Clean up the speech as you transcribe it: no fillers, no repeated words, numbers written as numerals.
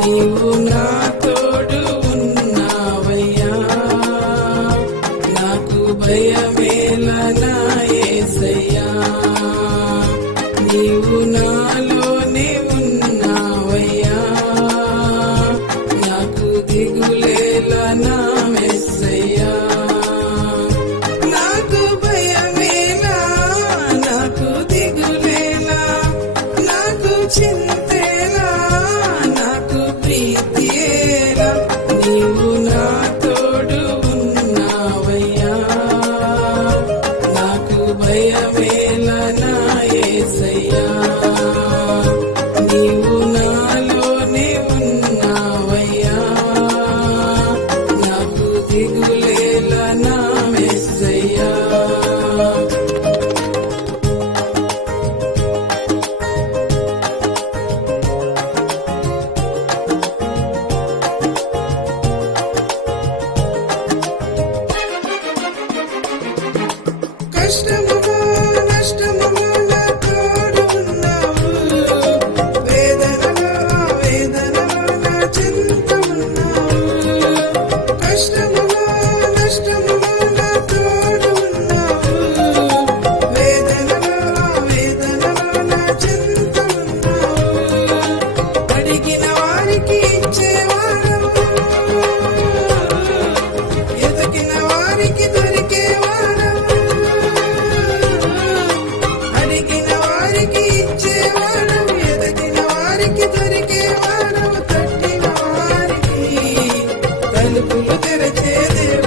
నీవు నా తోడు ఉన్నావయ్యా, నాకు భయమేలా నా యేసయ్యా. నీవు నాలోనే ఉన్నావయ్యా, నాకు దిగులేలా నా మెస్సయ్యా. నాకు భయమేలా, నాకు దిగులేలా, నాకు చింతేలా, నాకు ప్రీతియేలా. నీవు నా తోడు ఉన్నావయ్యా, నాకు భయమేలా నా యేసయ్యా. నీవు నాలోనే ఉన్నావయ్యా, నాకు దిగులేలా నా మెస్సయ్యా. కష్టముగా నష్టముగా నా తోడు ఉన్నావు, వేదనలో వేదనలో నా చెంత ఉన్నావు. కష్టముగా నష్టముగా నా తోడు ఉన్నావు, వేదనలో వేదనలో నా చెంత ఉన్నావు. అడిగిన వారికి ఇచ్చేవాడవు, ఎతికిన వారికి దొరికేవాడవు. అడిగిన వారికి ఇచ్చేవాడవు, ఎదిగిన వారికి దొరికేవాడవు. తట్టిన వారికి తలుపులు తెరచే దేవుడవు.